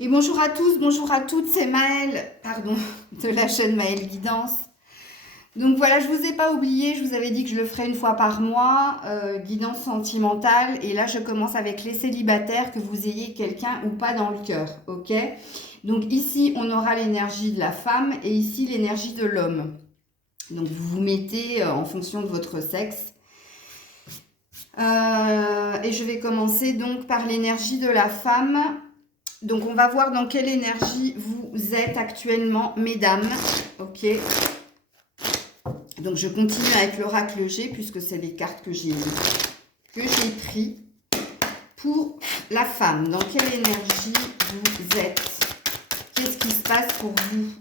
Et bonjour à tous, bonjour à toutes, c'est Maëlle, pardon, de la chaîne Maëlle Guidance. Donc voilà, je vous ai pas oublié, je vous avais dit que je le ferais une fois par mois, guidance sentimentale. Et là, je commence avec les célibataires, que vous ayez quelqu'un ou pas dans le cœur, ok? Donc ici, on aura l'énergie de la femme et ici, l'énergie de l'homme. Donc vous vous mettez en fonction de votre sexe. Et je vais commencer donc par l'énergie de la femme. Donc, on va voir dans quelle énergie vous êtes actuellement, mesdames. Ok. Donc, je continue avec l'oracle G, puisque c'est les cartes que j'ai pris pour la femme. Dans quelle énergie vous êtes? Qu'est-ce qui se passe pour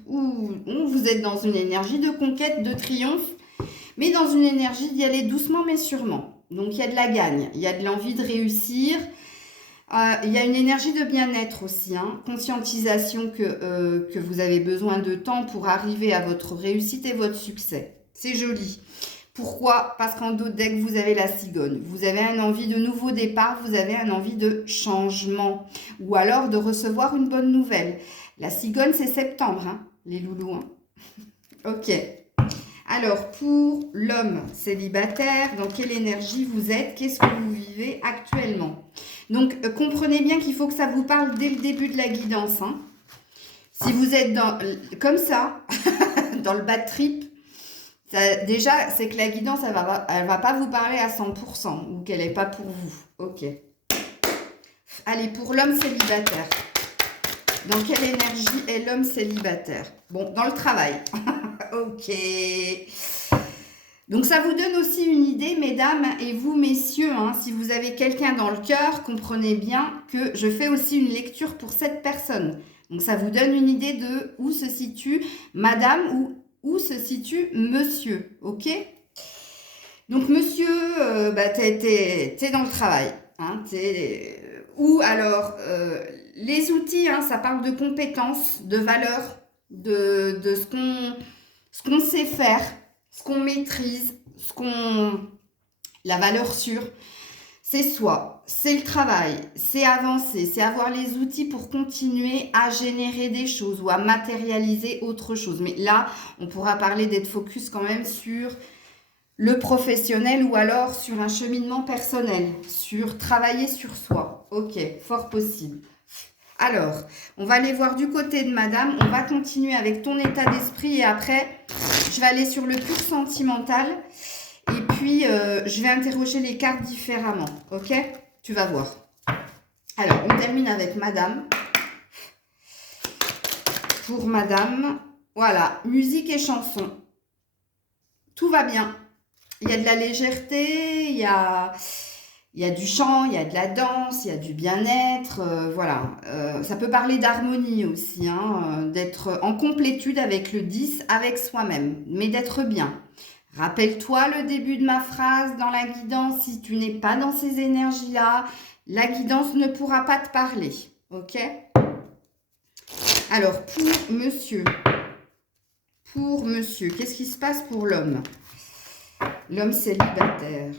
vous? Vous êtes dans une énergie de conquête, de triomphe, mais dans une énergie d'y aller doucement mais sûrement. Donc, il y a de la gagne, il y a de l'envie de réussir. Il y a une énergie de bien-être aussi, hein. Conscientisation que vous avez besoin de temps pour arriver à votre réussite et votre succès. C'est joli. Pourquoi? Parce qu'en dos de deck, vous avez la cigogne. Vous avez un envie de nouveau départ, vous avez un envie de changement. Ou alors de recevoir une bonne nouvelle. La cigogne, c'est septembre, hein, les loulous. Hein. Ok. Alors, pour l'homme célibataire, dans quelle énergie vous êtes? Qu'est-ce que vous vivez actuellement? Donc, comprenez bien qu'il faut que ça vous parle dès le début de la guidance. Hein. Si vous êtes comme ça, dans le bad trip, déjà, c'est que la guidance, elle va pas vous parler à 100% ou qu'elle n'est pas pour vous. Ok. Allez, pour l'homme célibataire. Dans quelle énergie est l'homme célibataire? Bon, dans le travail. Ok. Donc ça vous donne aussi une idée, mesdames et vous, messieurs, hein, si vous avez quelqu'un dans le cœur, comprenez bien que je fais aussi une lecture pour cette personne. Donc ça vous donne une idée de où se situe madame ou où se situe monsieur, ok? Donc monsieur, t'es dans le travail, hein, ou alors les outils, hein, ça parle de compétences, de valeurs, de ce qu'on sait faire, ce qu'on maîtrise, la valeur sûre, c'est soi, c'est le travail, c'est avancer, c'est avoir les outils pour continuer à générer des choses ou à matérialiser autre chose. Mais là, on pourra parler d'être focus quand même sur le professionnel ou alors sur un cheminement personnel, sur travailler sur soi. Ok, fort possible. Alors, on va aller voir du côté de madame. On va continuer avec ton état d'esprit et après, je vais aller sur le pur sentimental. Et puis, je vais interroger les cartes différemment. Ok? Tu vas voir. Alors, on termine avec madame. Pour madame, voilà, musique et chanson. Tout va bien. Il y a de la légèreté, il y a du chant, il y a de la danse, il y a du bien-être, voilà. Ça peut parler d'harmonie aussi, hein, d'être en complétude avec le 10, avec soi-même, mais d'être bien. Rappelle-toi le début de ma phrase dans la guidance, si tu n'es pas dans ces énergies-là, la guidance ne pourra pas te parler, ok? Alors, pour monsieur, qu'est-ce qui se passe pour l'homme? L'homme célibataire.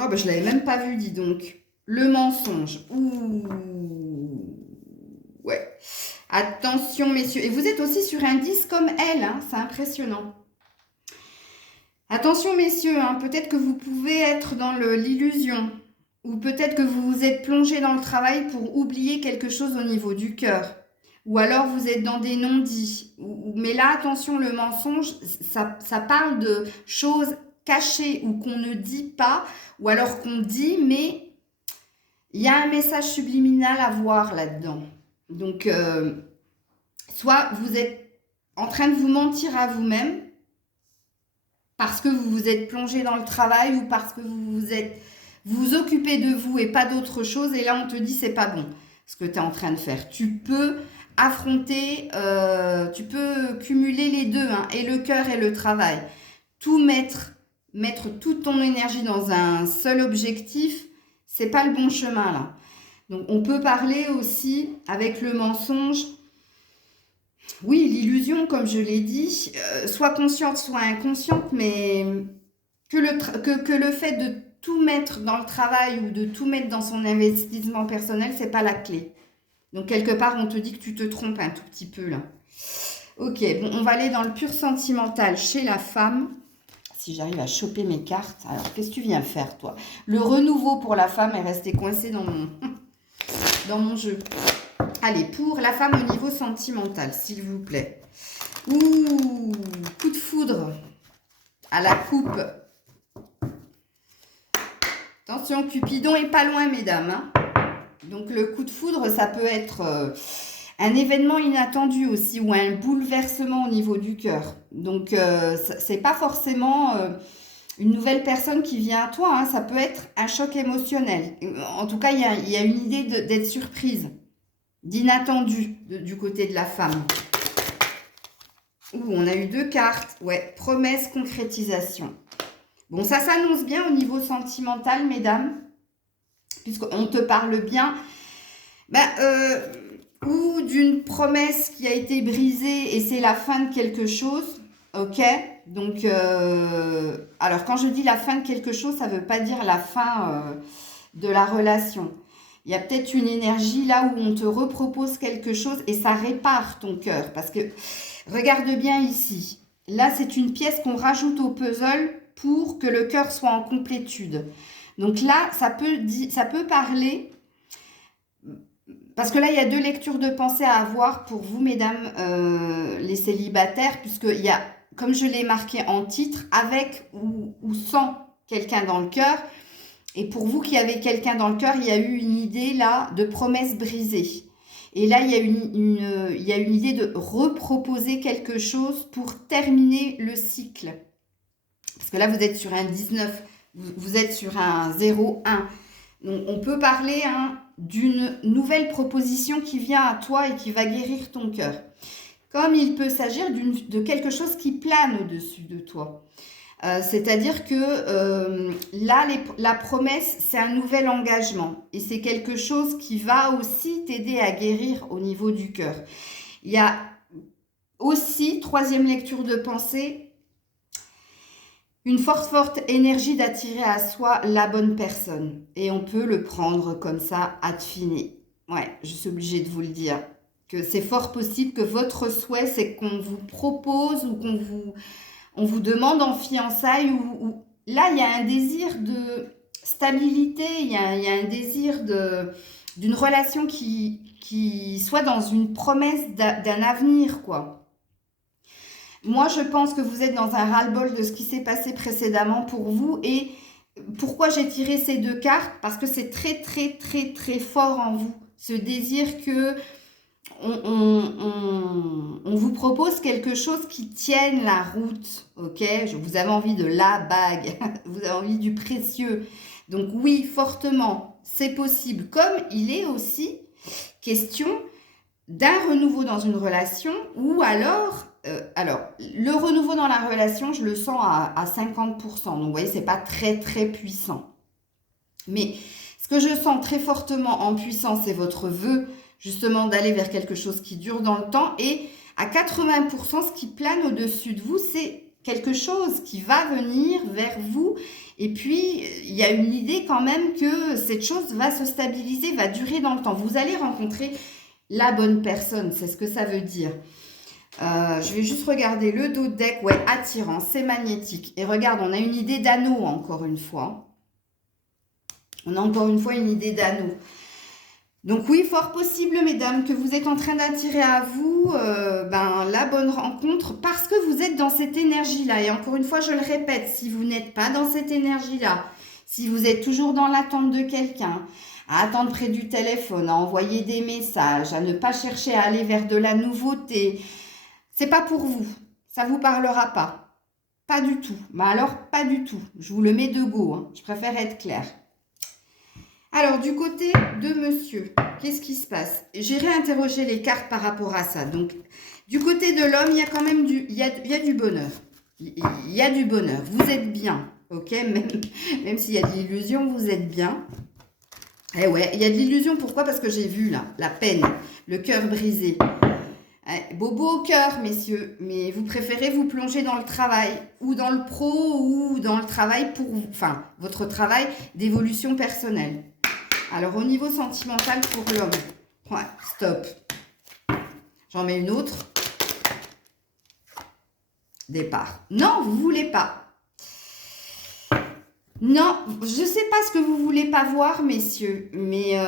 Oh, ben, je l'avais même pas vu, dis donc. Le mensonge. Ouh. Ouais. Attention, messieurs. Et vous êtes aussi sur un 10 comme elle, hein. C'est impressionnant. Attention, messieurs, hein. Peut-être que vous pouvez être dans l'illusion. Ou peut-être que vous vous êtes plongé dans le travail pour oublier quelque chose au niveau du cœur. Ou alors vous êtes dans des non-dits. Mais là, attention, le mensonge, ça parle de choses cachées ou qu'on ne dit pas, ou alors qu'on dit, mais il y a un message subliminal à voir là-dedans. Donc, soit vous êtes en train de vous mentir à vous-même parce que vous vous êtes plongé dans le travail ou parce que vous vous occupez de vous et pas d'autre chose. Et là, on te dit, c'est pas bon ce que tu es en train de faire. Tu peux affronter, tu peux cumuler les deux, hein, et le cœur et le travail. Tout mettre toute ton énergie dans un seul objectif, c'est pas le bon chemin là. Donc on peut parler aussi avec le mensonge, oui, l'illusion comme je l'ai dit, soit consciente, soit inconsciente, mais que le fait tout mettre dans le travail ou de tout mettre dans son investissement personnel, c'est pas la clé. Donc, quelque part, on te dit que tu te trompes un tout petit peu, là. Ok, bon, on va aller dans le pur sentimental chez la femme. Si j'arrive à choper mes cartes. Alors, qu'est-ce que tu viens faire, toi? Le renouveau pour la femme est resté coincé dans mon jeu. Allez, pour la femme au niveau sentimental, s'il vous plaît. Ouh, coup de foudre à la coupe. Attention, Cupidon est pas loin, mesdames. Hein. Donc, le coup de foudre, ça peut être un événement inattendu aussi ou un bouleversement au niveau du cœur. Donc, c'est pas forcément une nouvelle personne qui vient à toi. Hein. Ça peut être un choc émotionnel. En tout cas, il y a une idée d'être surprise, d'inattendu du côté de la femme. Ouh, on a eu 2 cartes. Ouais, promesse, concrétisation. Bon, ça s'annonce bien au niveau sentimental, mesdames, puisqu'on te parle bien. Ou d'une promesse qui a été brisée et c'est la fin de quelque chose. Ok, donc, alors quand je dis la fin de quelque chose, ça ne veut pas dire la fin de la relation. Il y a peut-être une énergie là où on te repropose quelque chose et ça répare ton cœur. Parce que, regarde bien ici, là c'est une pièce qu'on rajoute au puzzle pour que le cœur soit en complétude. Donc là, ça peut parler, parce que là, il y a 2 lectures de pensée à avoir pour vous, mesdames, les célibataires, puisqu'il y a, comme je l'ai marqué en titre, avec ou sans quelqu'un dans le cœur. Et pour vous qui avez quelqu'un dans le cœur, il y a eu une idée là de promesse brisée. Et là, il y a il y a une idée de reproposer quelque chose pour terminer le cycle. Parce que là, vous êtes sur un 19, vous êtes sur un 0, 1. Donc, on peut parler d'une nouvelle proposition qui vient à toi et qui va guérir ton cœur. Comme il peut s'agir de quelque chose qui plane au-dessus de toi. C'est-à-dire que là, la promesse, c'est un nouvel engagement. Et c'est quelque chose qui va aussi t'aider à guérir au niveau du cœur. Il y a aussi, 3e lecture de pensée, une forte énergie d'attirer à soi la bonne personne. Et on peut le prendre comme ça, ad fine. Ouais, je suis obligée de vous le dire. Que c'est fort possible que votre souhait, c'est qu'on vous propose ou on vous demande en fiançailles. Ou là, il y a un désir de stabilité, il y a un désir d'une relation qui soit dans une promesse d'un avenir, quoi. Moi, je pense que vous êtes dans un ras-le-bol de ce qui s'est passé précédemment pour vous. Et pourquoi j'ai tiré ces 2 cartes? Parce que c'est très, très, très, très fort en vous. Ce désir que on vous propose quelque chose qui tienne la route. Ok? Vous avez envie de la bague. Vous avez envie du précieux. Donc oui, fortement, c'est possible. Comme il est aussi question d'un renouveau dans une relation ou alors le renouveau dans la relation, je le sens à 50%. Donc, vous voyez, c'est pas très, très puissant. Mais ce que je sens très fortement en puissance, c'est votre vœu, justement, d'aller vers quelque chose qui dure dans le temps. Et à 80%, ce qui plane au-dessus de vous, c'est quelque chose qui va venir vers vous. Et puis, il y a une idée quand même que cette chose va se stabiliser, va durer dans le temps. Vous allez rencontrer la bonne personne, c'est ce que ça veut dire. Je vais juste regarder le dos de deck. Ouais, attirant, c'est magnétique. Et regarde, on a une idée d'anneau encore une fois. On a encore une fois une idée d'anneau. Donc oui, fort possible, mesdames, que vous êtes en train d'attirer à vous la bonne rencontre parce que vous êtes dans cette énergie-là. Et encore une fois, je le répète, si vous n'êtes pas dans cette énergie-là, si vous êtes toujours dans l'attente de quelqu'un, à attendre près du téléphone, à envoyer des messages, à ne pas chercher à aller vers de la nouveauté, c'est pas pour vous. Ça vous parlera pas. Pas du tout. Mais alors, pas du tout. Je vous le mets de go. Hein. Je préfère être claire. Alors, du côté de monsieur, qu'est-ce qui se passe? J'ai réinterrogé les cartes par rapport à ça. Donc, du côté de l'homme, il y a quand même il y a du bonheur. Il y a du bonheur. Vous êtes bien. Ok? Même s'il y a de l'illusion, vous êtes bien. Eh ouais, il y a de l'illusion. Pourquoi? Parce que j'ai vu là, la peine, le cœur brisé. Bobo au cœur, messieurs, mais vous préférez vous plonger dans le travail, ou dans le pro, ou dans le travail pour vous, enfin, votre travail d'évolution personnelle. Alors, au niveau sentimental pour l'homme, ouais, stop. J'en mets une autre. Départ. Non, vous voulez pas. Non, je sais pas ce que vous voulez pas voir, messieurs, mais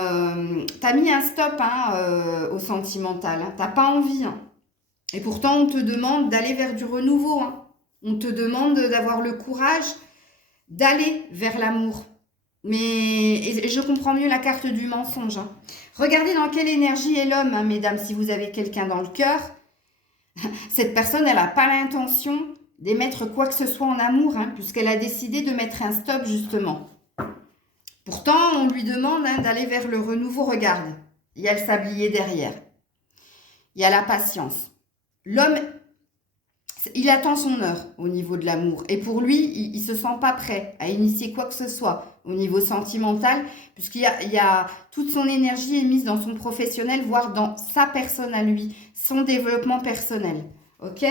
t'as mis un stop hein, au sentimental. Hein, t'as pas envie. Hein. Et pourtant, on te demande d'aller vers du renouveau. Hein. On te demande d'avoir le courage d'aller vers l'amour. Mais je comprends mieux la carte du mensonge. Hein. Regardez dans quelle énergie est l'homme, hein, mesdames, si vous avez quelqu'un dans le cœur. Cette personne, elle n'a pas l'intention d'émettre quoi que ce soit en amour, hein, puisqu'elle a décidé de mettre un stop, justement. Pourtant, on lui demande hein, d'aller vers le renouveau. Regarde, il y a le sablier derrière. Il y a la patience. L'homme, il attend son heure au niveau de l'amour. Et pour lui, il ne se sent pas prêt à initier quoi que ce soit au niveau sentimental, puisqu'il y a toute son énergie est mise dans son professionnel, voire dans sa personne à lui, son développement personnel. Ok ?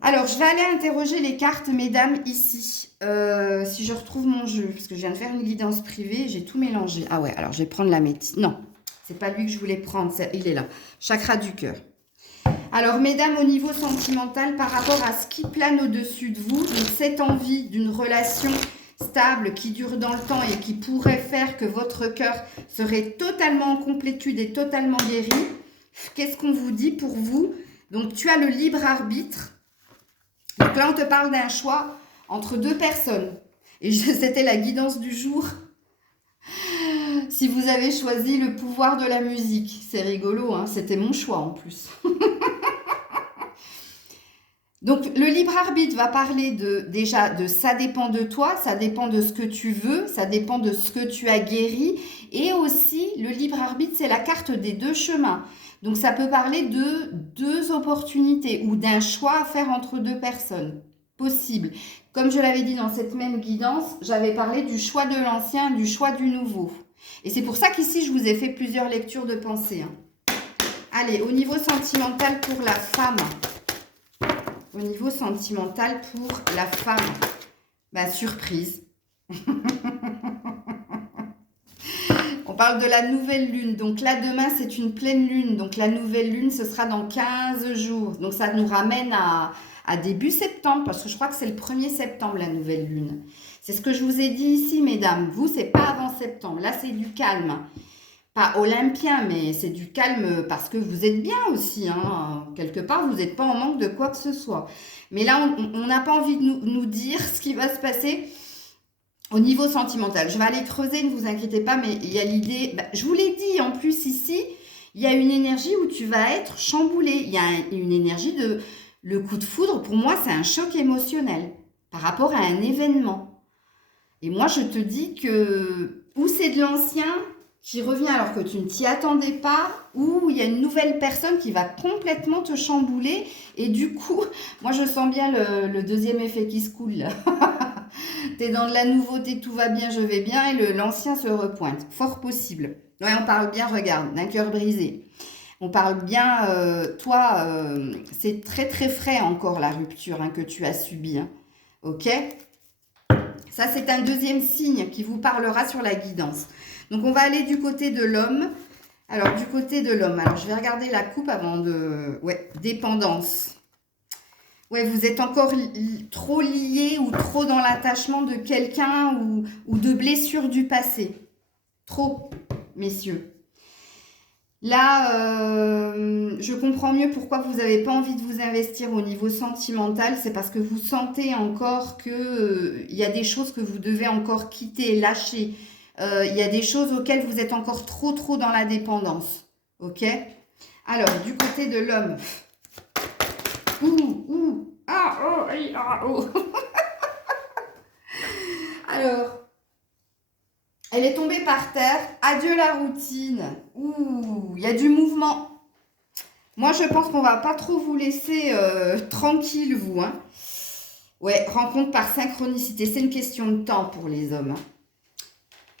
Alors, je vais aller interroger les cartes, mesdames, ici. Si je retrouve mon jeu, parce que je viens de faire une guidance privée, j'ai tout mélangé. Ah ouais, alors je vais prendre la métisse. Non, c'est pas lui que je voulais prendre, il est là. Chakra du cœur. Alors, mesdames, au niveau sentimental, par rapport à ce qui plane au-dessus de vous, donc cette envie d'une relation stable qui dure dans le temps et qui pourrait faire que votre cœur serait totalement en complétude et totalement guéri, qu'est-ce qu'on vous dit pour vous? Donc, tu as le libre arbitre. Donc là, on te parle d'un choix entre deux personnes. Et c'était la guidance du jour. Si vous avez choisi le pouvoir de la musique. C'est rigolo, hein, c'était mon choix en plus. Donc, le libre arbitre va parler déjà de ça dépend de toi, ça dépend de ce que tu veux, ça dépend de ce que tu as guéri. Et aussi, le libre arbitre, c'est la carte des deux chemins. Donc, ça peut parler de deux opportunités ou d'un choix à faire entre deux personnes. Possible. Comme je l'avais dit dans cette même guidance, j'avais parlé du choix de l'ancien, du choix du nouveau. Et c'est pour ça qu'ici, je vous ai fait plusieurs lectures de pensée. Hein. Allez, au niveau sentimental pour la femme. Au niveau sentimental pour la femme. Bah, surprise. On parle de la nouvelle lune. Donc là, demain, c'est une pleine lune. Donc la nouvelle lune, ce sera dans 15 jours. Donc ça nous ramène à début septembre. Parce que je crois que c'est le 1er septembre, la nouvelle lune. C'est ce que je vous ai dit ici, mesdames. Vous, c'est pas avant septembre. Là, c'est du calme. Pas olympien, mais c'est du calme parce que vous êtes bien aussi. Hein. Quelque part, vous n'êtes pas en manque de quoi que ce soit. Mais là, on n'a pas envie de nous dire ce qui va se passer au niveau sentimental. Je vais aller creuser, ne vous inquiétez pas, mais il y a l'idée... Bah, je vous l'ai dit, en plus, ici, il y a une énergie où tu vas être chamboulé. Il y a une énergie de... Le coup de foudre, pour moi, c'est un choc émotionnel par rapport à un événement. Et moi, je te dis que... Ou c'est de l'ancien... qui revient alors que tu ne t'y attendais pas, ou il y a une nouvelle personne qui va complètement te chambouler, et du coup, moi je sens bien le deuxième effet qui se coule là. Tu es dans de la nouveauté, tout va bien, je vais bien, et l'ancien se repointe, fort possible. Ouais, on parle bien, regarde, d'un cœur brisé. On parle bien, toi, c'est très très frais encore la rupture hein, que tu as subie, hein. Ok ? Ça c'est un deuxième signe qui vous parlera sur la guidance. Donc, on va aller du côté de l'homme. Alors, du côté de l'homme. Alors, je vais regarder la coupe avant de... Ouais, dépendance. Ouais, vous êtes encore trop lié ou trop dans l'attachement de quelqu'un ou de blessures du passé. Trop, messieurs. Là, je comprends mieux pourquoi vous n'avez pas envie de vous investir au niveau sentimental. C'est parce que vous sentez encore qu'il y a des choses que vous devez encore quitter, lâcher. Il y a des choses auxquelles vous êtes encore trop dans la dépendance. Ok? Alors, du côté de l'homme. Alors, elle est tombée par terre. Adieu la routine. Ouh, il y a du mouvement. Moi, je pense qu'on va pas trop vous laisser tranquille, vous. Hein. Ouais, rencontre par synchronicité. C'est une question de temps pour les hommes. Hein.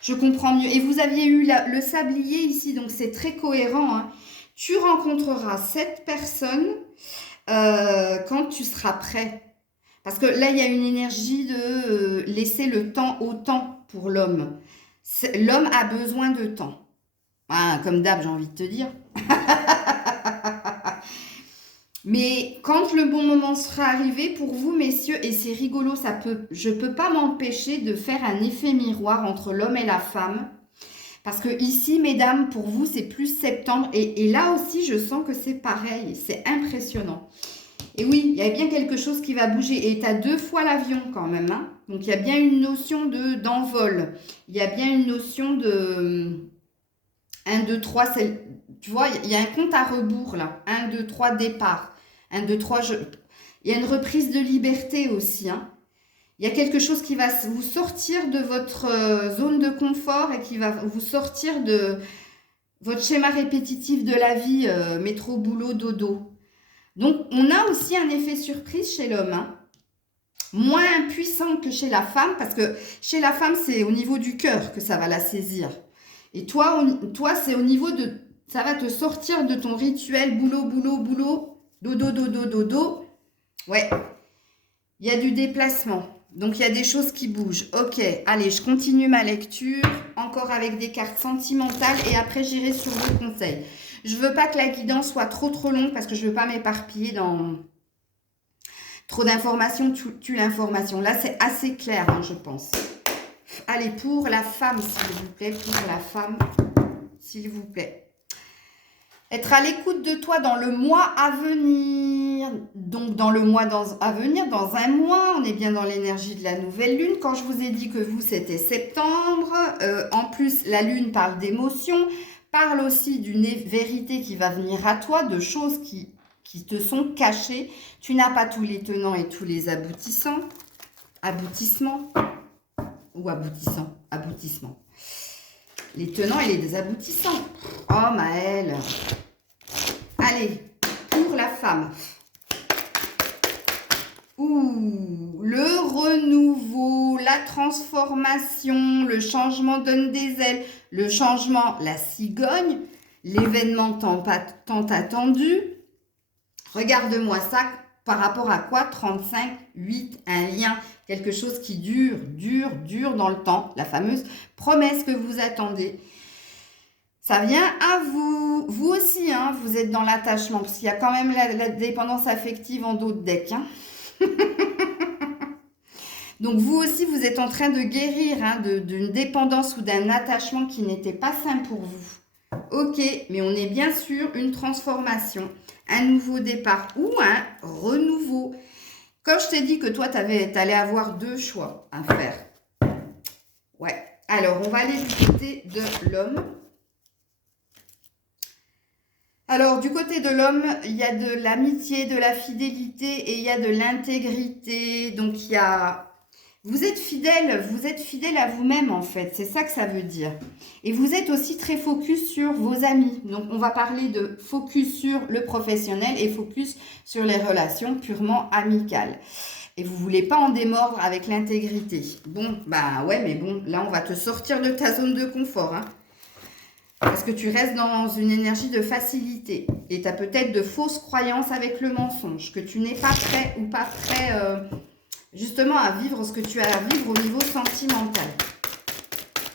Je comprends mieux. Et vous aviez eu le sablier ici, donc c'est très cohérent. Hein. Tu rencontreras cette personne quand tu seras prêt. Parce que là, il y a une énergie de laisser le temps au temps pour l'homme. L'homme a besoin de temps. Ah, comme d'hab, j'ai envie de te dire. Mais quand le bon moment sera arrivé pour vous, messieurs, et c'est rigolo, je ne peux pas m'empêcher de faire un effet miroir entre l'homme et la femme. Parce que ici, mesdames, pour vous, c'est plus septembre. Et là aussi, je sens que c'est pareil. C'est impressionnant. Et oui, il y a bien quelque chose qui va bouger. Et tu as 2 fois l'avion quand même. Hein. Donc, il y a bien une notion d'envol. Il y a bien une notion de 1, 2, 3. Tu vois, il y a un compte à rebours là. 1, 2, 3, départ. 1, 2, 3, il y a une reprise de liberté aussi. Hein. Il y a quelque chose qui va vous sortir de votre zone de confort et qui va vous sortir de votre schéma répétitif de la vie, métro, boulot, dodo. Donc, on a aussi un effet surprise chez l'homme, hein. Moins puissant que chez la femme, parce que chez la femme, c'est au niveau du cœur que ça va la saisir. Et toi c'est au niveau de... Ça va te sortir de ton rituel boulot, boulot, boulot, dodo, dodo, dodo. Ouais, il y a du déplacement. Donc, il y a des choses qui bougent. Ok, allez, je continue ma lecture, encore avec des cartes sentimentales, et après, j'irai sur vos conseils. Je ne veux pas que la guidance soit trop longue parce que je ne veux pas m'éparpiller dans trop d'informations, tue l'information. Là, c'est assez clair, hein, je pense. Allez, pour la femme, s'il vous plaît. Pour la femme, s'il vous plaît. Être à l'écoute de toi dans le mois à venir. Donc, dans le mois à venir, dans un mois, on est bien dans l'énergie de la nouvelle lune. Quand je vous ai dit que vous, c'était septembre. En plus, la lune parle d'émotions. Parle aussi d'une vérité qui va venir à toi, de choses qui te sont cachées. Tu n'as pas tous les tenants et tous les aboutissements. Ou aboutissement. Les tenants et les aboutissants. Oh, Maëlle. Allez, pour la femme. Ouh, le renouveau, la transformation, le changement donne des ailes, le changement, la cigogne, l'événement tant attendu. Regarde-moi ça, par rapport à quoi? 35, 8, un lien, quelque chose qui dure dans le temps, la fameuse promesse que vous attendez. Ça vient à vous. Vous aussi, hein, vous êtes dans l'attachement, parce qu'il y a quand même la dépendance affective en dos de deck, hein. Donc, vous aussi, vous êtes en train de guérir hein, d'une dépendance ou d'un attachement qui n'était pas sain pour vous. Ok, mais on est bien sûr une transformation, un nouveau départ ou un renouveau. Quand je t'ai dit que toi, tu allais avoir 2 choix à faire. Ouais, alors on va aller du côté de l'homme. Alors, du côté de l'homme, il y a de l'amitié, de la fidélité et il y a de l'intégrité. Donc, il y a... Vous êtes fidèle à vous-même en fait. C'est ça que ça veut dire. Et vous êtes aussi très focus sur vos amis. Donc, on va parler de focus sur le professionnel et focus sur les relations purement amicales. Et vous ne voulez pas en démordre avec l'intégrité. Bon, bah ouais, mais bon, là, on va te sortir de ta zone de confort, hein. Parce que tu restes dans une énergie de facilité. Et tu as peut-être de fausses croyances avec le mensonge. Que tu n'es pas prêt ou pas prêt justement à vivre ce que tu as à vivre au niveau sentimental.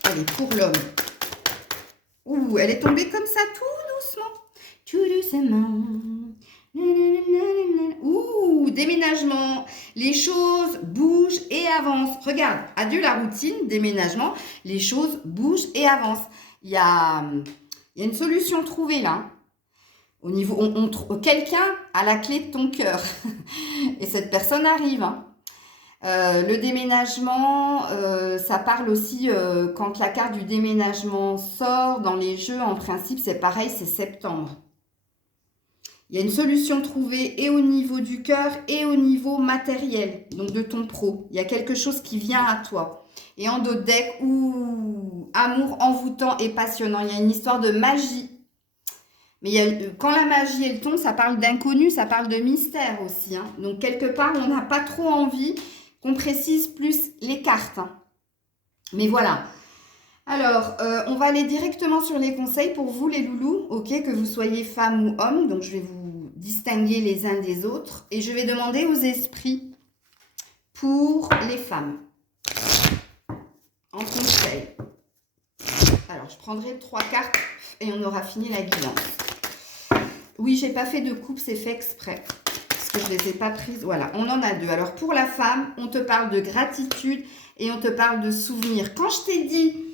Allez, pour l'homme. Ouh, elle est tombée comme ça, tout doucement. Tout doucement. Ouh, déménagement. Les choses bougent et avancent. Regarde, adieu la routine, déménagement. Les choses bougent et avancent. Il y a une solution trouvée là. Au niveau, quelqu'un a la clé de ton cœur. Et cette personne arrive. Hein. Le déménagement, ça parle aussi quand la carte du déménagement sort dans les jeux. En principe, c'est pareil, c'est septembre. Il y a une solution trouvée et au niveau du cœur et au niveau matériel, donc de ton pro. Il y a quelque chose qui vient à toi. Et en dos de deck, ouh, amour envoûtant et passionnant. Il y a une histoire de magie. Mais quand la magie, elle tombe, ça parle d'inconnu, ça parle de mystère aussi. Hein. Donc, quelque part, on n'a pas trop envie qu'on précise plus les cartes. Hein. Mais voilà. Alors, on va aller directement sur les conseils pour vous les loulous, ok, que vous soyez femme ou homme. Donc, je vais vous distinguer les uns des autres. Et je vais demander aux esprits pour les femmes. En conseil. Alors, je prendrai 3 cartes et on aura fini la guidance. Oui, j'ai pas fait de coupe, c'est fait exprès. Parce que je les ai pas prises. Voilà, on en a 2. Alors, pour la femme, on te parle de gratitude et on te parle de souvenirs. Quand je t'ai dit...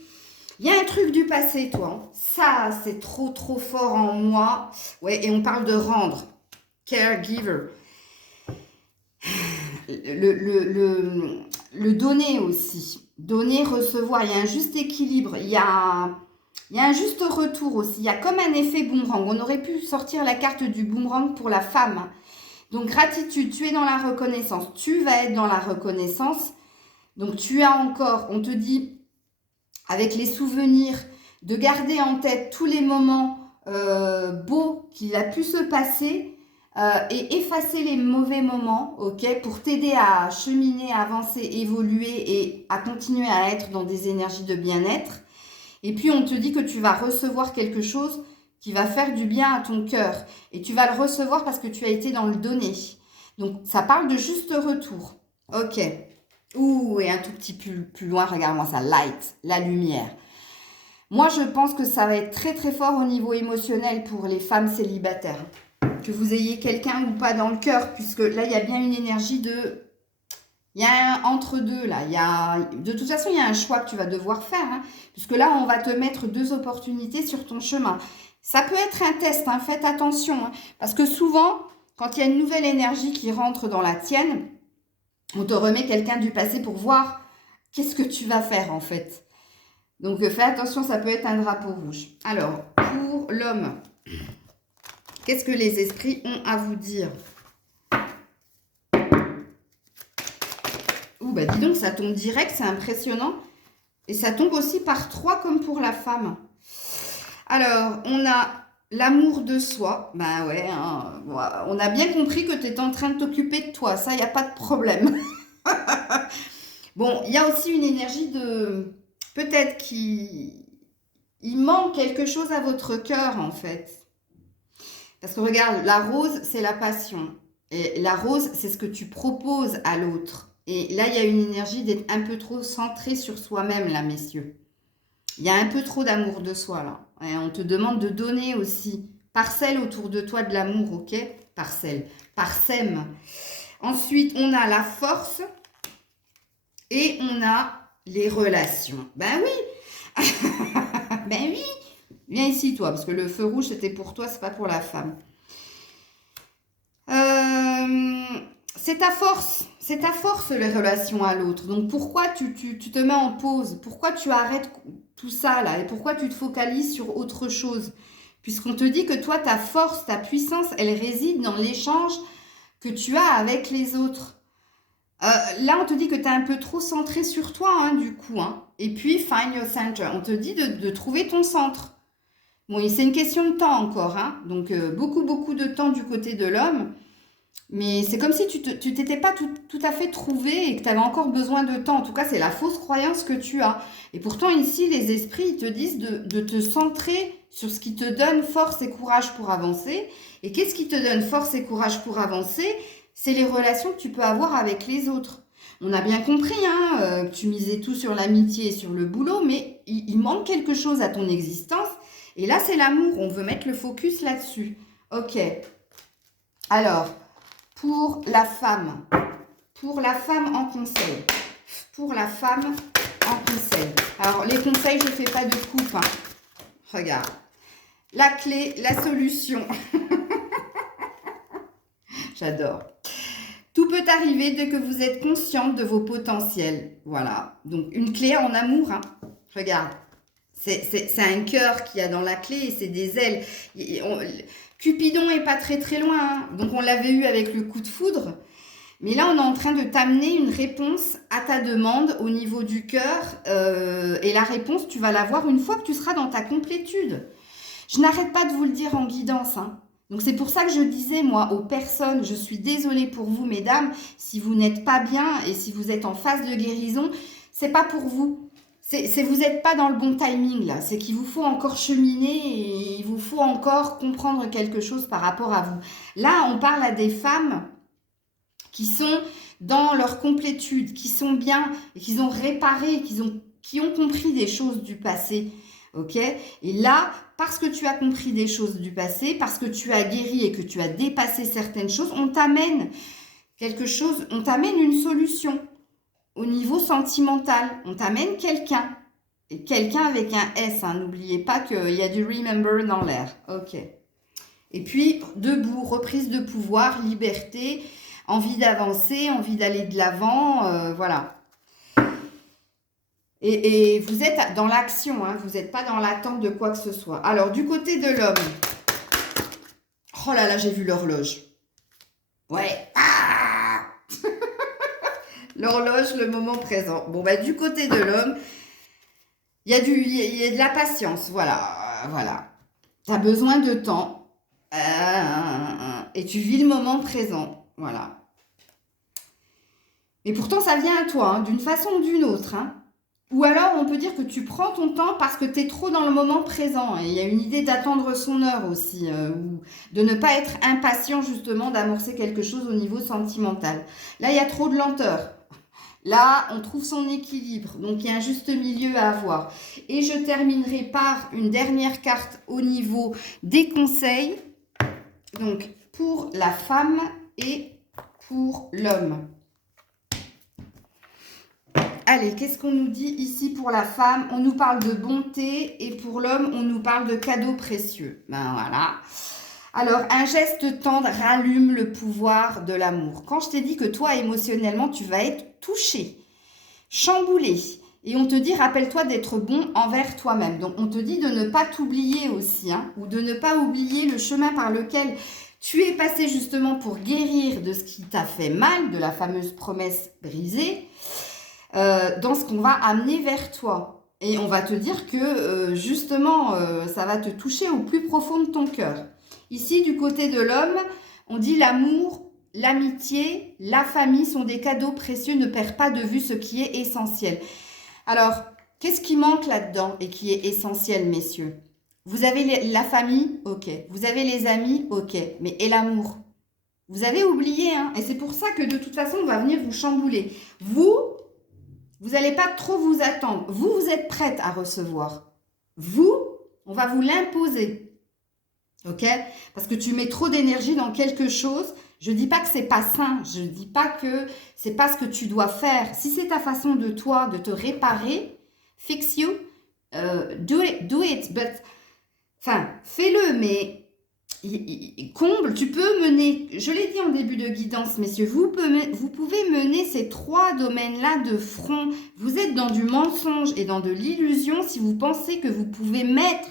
Il y a un truc du passé, toi. Ça, c'est trop, trop fort en moi. Ouais, et on parle de rendre. Caregiver. Le donner aussi. Donner, recevoir. Il y a un juste équilibre. Il y a un juste retour aussi. Il y a comme un effet boomerang. On aurait pu sortir la carte du boomerang pour la femme. Donc, gratitude. Tu es dans la reconnaissance. Tu vas être dans la reconnaissance. Donc, tu as encore, on te dit... avec les souvenirs, de garder en tête tous les moments beaux qu'il a pu se passer et effacer les mauvais moments, ok, pour t'aider à cheminer, à avancer, évoluer et à continuer à être dans des énergies de bien-être. Et puis, on te dit que tu vas recevoir quelque chose qui va faire du bien à ton cœur. Et tu vas le recevoir parce que tu as été dans le donner. Donc, ça parle de juste retour. Ok. Ouh, et un tout petit peu plus loin, regarde-moi ça, light, la lumière. Moi, je pense que ça va être très très fort au niveau émotionnel pour les femmes célibataires. Que vous ayez quelqu'un ou pas dans le cœur, puisque là, il y a bien une énergie de... Il y a un entre-deux, là. De toute façon, il y a un choix que tu vas devoir faire, hein, puisque là, on va te mettre 2 opportunités sur ton chemin. Ça peut être un test, hein, faites attention, hein, parce que souvent, quand il y a une nouvelle énergie qui rentre dans la tienne, on te remet quelqu'un du passé pour voir qu'est-ce que tu vas faire en fait. Donc fais attention, ça peut être un drapeau rouge. Alors, pour l'homme, qu'est-ce que les esprits ont à vous dire? Ouh, bah dis donc, ça tombe direct, c'est impressionnant. Et ça tombe aussi par 3 comme pour la femme. Alors, on a l'amour de soi. Ben ouais, hein, on a bien compris que tu es en train de t'occuper de toi. Ça, il n'y a pas de problème. Bon, il y a aussi une énergie de... Peut-être qu'il manque quelque chose à votre cœur, en fait. Parce que regarde, la rose, c'est la passion. Et la rose, c'est ce que tu proposes à l'autre. Et là, il y a une énergie d'être un peu trop centré sur soi-même, là, messieurs. Il y a un peu trop d'amour de soi, là. Et on te demande de donner aussi. Parcelle autour de toi de l'amour, ok? Parcelle. Parsème. Ensuite, on a la force. Et on a les relations. Ben oui. Ben oui. Viens ici, toi, parce que le feu rouge, c'était pour toi, c'est pas pour la femme. C'est ta force, les relations à l'autre. Donc, pourquoi tu te mets en pause? Pourquoi tu arrêtes tout ça, là? Et pourquoi tu te focalises sur autre chose? Puisqu'on te dit que toi, ta force, ta puissance, elle réside dans l'échange que tu as avec les autres. Là, on te dit que tu es un peu trop centré sur toi, hein, du coup. Hein. Et puis, find your center. On te dit de trouver ton centre. Bon, c'est une question de temps encore. Hein. Donc, beaucoup de temps du côté de l'homme. Mais c'est comme si tu t'étais pas tout à fait trouvé et que tu avais encore besoin de temps. En tout cas, c'est la fausse croyance que tu as. Et pourtant, ici, les esprits, ils te disent de te centrer sur ce qui te donne force et courage pour avancer. Et qu'est-ce qui te donne force et courage pour avancer? C'est les relations que tu peux avoir avec les autres. On a bien compris hein, que tu misais tout sur l'amitié et sur le boulot, mais il manque quelque chose à ton existence. Et là, c'est l'amour. On veut mettre le focus là-dessus. Ok. Alors, pour la femme en conseil. Pour la femme en conseil. Alors, les conseils, je ne fais pas de coupe. Hein. Regarde. La clé, la solution. J'adore. Tout peut arriver dès que vous êtes consciente de vos potentiels. Voilà. Donc, une clé en amour. Hein. Regarde. C'est un cœur qu'il y a dans la clé et c'est des ailes. Cupidon est pas très loin. Hein. Donc, on l'avait eu avec le coup de foudre. Mais là, on est en train de t'amener une réponse à ta demande au niveau du cœur. Et la réponse, tu vas l'avoir une fois que tu seras dans ta complétude. Je n'arrête pas de vous le dire en guidance. Hein. Donc, c'est pour ça que je disais, moi, aux personnes, je suis désolée pour vous, mesdames, si vous n'êtes pas bien et si vous êtes en phase de guérison, c'est pas pour vous. Vous n'êtes pas dans le bon timing là, c'est qu'il vous faut encore cheminer et il vous faut encore comprendre quelque chose par rapport à vous. Là, on parle à des femmes qui sont dans leur complétude, qui sont bien, qui ont réparé, qui ont compris des choses du passé. Ok? Et là, parce que tu as compris des choses du passé, parce que tu as guéri et que tu as dépassé certaines choses, on t'amène quelque chose, on t'amène une solution. Au niveau sentimental, on t'amène quelqu'un. Et quelqu'un avec un S, hein. N'oubliez pas qu'il y a du remember dans l'air. Ok. Et puis, debout, reprise de pouvoir, liberté, envie d'avancer, envie d'aller de l'avant, voilà. Et vous êtes dans l'action, hein, vous n'êtes pas dans l'attente de quoi que ce soit. Alors, du côté de l'homme, oh là là, j'ai vu l'horloge. Ouais. Ah l'horloge, le moment présent. Bon, bah, du côté de l'homme, il y a de la patience, voilà, voilà. Tu as besoin de temps et tu vis le moment présent, voilà. Mais pourtant, ça vient à toi, hein, d'une façon ou d'une autre. Hein. Ou alors, on peut dire que tu prends ton temps parce que tu es trop dans le moment présent. Et il y a une idée d'attendre son heure aussi, ou de ne pas être impatient justement d'amorcer quelque chose au niveau sentimental. Là, il y a trop de lenteur. Là, on trouve son équilibre. Donc, il y a un juste milieu à avoir. Et je terminerai par une dernière carte au niveau des conseils. Donc, pour la femme et pour l'homme. Allez, qu'est-ce qu'on nous dit ici pour la femme? On nous parle de bonté et pour l'homme, on nous parle de cadeaux précieux. Ben voilà. Alors, un geste tendre rallume le pouvoir de l'amour. Quand je t'ai dit que toi, émotionnellement, tu vas être touché, chamboulé, et on te dit, rappelle-toi d'être bon envers toi-même. Donc, on te dit de ne pas t'oublier aussi, hein, ou de ne pas oublier le chemin par lequel tu es passé justement pour guérir de ce qui t'a fait mal, de la fameuse promesse brisée, dans ce qu'on va amener vers toi. Et on va te dire que justement, ça va te toucher au plus profond de ton cœur. Ici, du côté de l'homme, on dit l'amour, l'amitié, la famille sont des cadeaux précieux, ne perds pas de vue ce qui est essentiel. Alors, qu'est-ce qui manque là-dedans et qui est essentiel, messieurs? Vous avez la famille, ok. Vous avez les amis, ok. Mais et l'amour? Vous avez oublié, hein. Et c'est pour ça que de toute façon, on va venir vous chambouler. Vous n'allez pas trop vous attendre. Vous êtes prête à recevoir. On va vous l'imposer. Ok? Parce que tu mets trop d'énergie dans quelque chose. Je ne dis pas que c'est pas sain. Je ne dis pas que c'est pas ce que tu dois faire. Si c'est ta façon de toi, de te réparer, fix you, do it. But, enfin, fais-le, mais comble, tu peux mener, je l'ai dit en début de guidance, messieurs, vous pouvez mener ces trois domaines-là de front. Vous êtes dans du mensonge et dans de l'illusion si vous pensez que vous pouvez mettre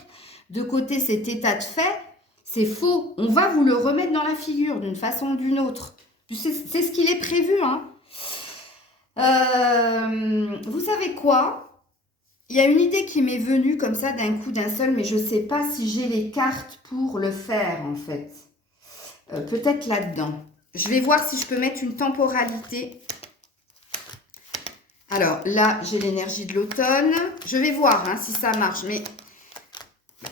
de côté cet état de fait. C'est faux. On va vous le remettre dans la figure d'une façon ou d'une autre. C'est ce qu'il est prévu. Hein. Vous savez quoi ? Il y a une idée qui m'est venue comme ça d'un coup d'un seul, mais je ne sais pas si j'ai les cartes pour le faire en fait. Peut-être là-dedans. Je vais voir si je peux mettre une temporalité. Alors là, j'ai l'énergie de l'automne. Je vais voir hein, si ça marche. Mais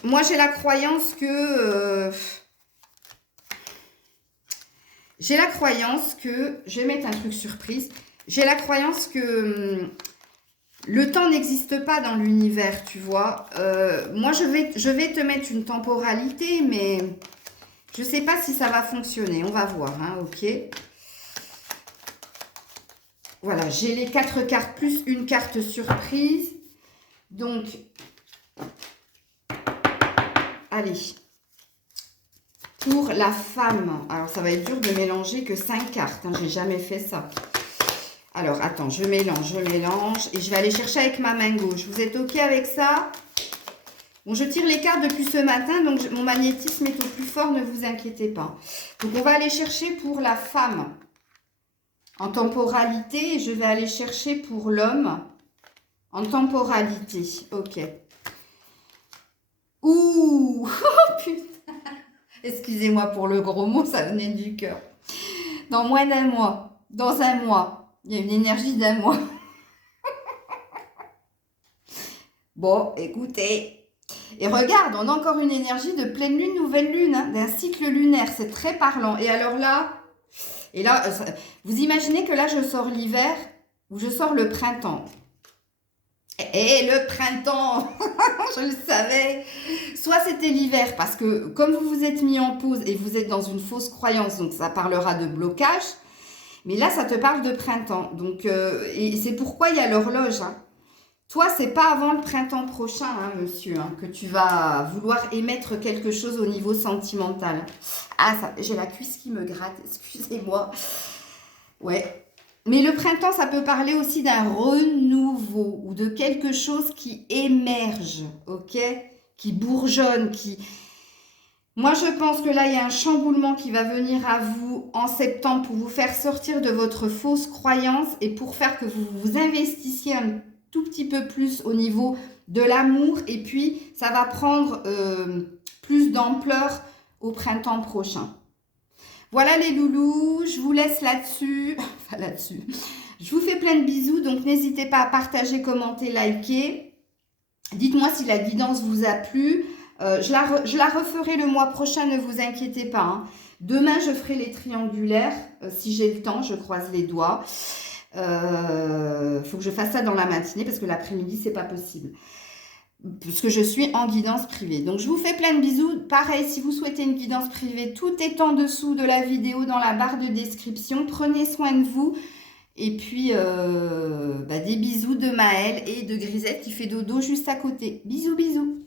moi, j'ai la croyance que... je vais mettre un truc surprise. J'ai la croyance que... le temps n'existe pas dans l'univers, tu vois. Moi, je vais te mettre une temporalité, mais je ne sais pas si ça va fonctionner. On va voir, hein, ok. Voilà, j'ai les 4 cartes plus une carte surprise. Donc, allez. Pour la femme, alors ça va être dur de mélanger que 5 cartes. Hein, j'ai jamais fait ça. Alors, attends, je mélange et je vais aller chercher avec ma main gauche. Vous êtes OK avec ça? Bon, je tire les cartes depuis ce matin, donc mon magnétisme est au plus fort, ne vous inquiétez pas. Donc, on va aller chercher pour la femme en temporalité et je vais aller chercher pour l'homme en temporalité. OK. Ouh! Oh, putain! Excusez-moi pour le gros mot, ça venait du cœur. Dans moins d'un mois, dans un mois. Il y a une énergie d'un mois. Bon, écoutez. Et regarde, on a encore une énergie de pleine lune, nouvelle lune, hein, d'un cycle lunaire. C'est très parlant. Et alors là, vous imaginez que là, je sors l'hiver ou je sors le printemps. Et le printemps, je le savais. Soit c'était l'hiver, parce que comme vous vous êtes mis en pause et vous êtes dans une fausse croyance, donc ça parlera de blocage. Mais là, ça te parle de printemps. Donc, et c'est pourquoi il y a l'horloge. Hein. Toi, c'est pas avant le printemps prochain, hein, monsieur, hein, que tu vas vouloir émettre quelque chose au niveau sentimental. Ah, j'ai la cuisse qui me gratte, excusez-moi. Ouais. Mais le printemps, ça peut parler aussi d'un renouveau ou de quelque chose qui émerge, ok? Qui bourgeonne, qui... Moi, je pense que là, il y a un chamboulement qui va venir à vous en septembre pour vous faire sortir de votre fausse croyance et pour faire que vous vous investissiez un tout petit peu plus au niveau de l'amour. Et puis, ça va prendre plus d'ampleur au printemps prochain. Voilà les loulous, je vous laisse là-dessus. Enfin, là-dessus. Je vous fais plein de bisous, donc n'hésitez pas à partager, commenter, liker. Dites-moi si la guidance vous a plu. Je la referai le mois prochain, ne vous inquiétez pas. Hein. Demain, je ferai les triangulaires. Si j'ai le temps, je croise les doigts. Faut que je fasse ça dans la matinée parce que l'après-midi, c'est pas possible. Puisque je suis en guidance privée. Donc, je vous fais plein de bisous. Pareil, si vous souhaitez une guidance privée, tout est en dessous de la vidéo dans la barre de description. Prenez soin de vous. Et puis, des bisous de Maëlle et de Grisette qui fait dodo juste à côté. Bisous, bisous.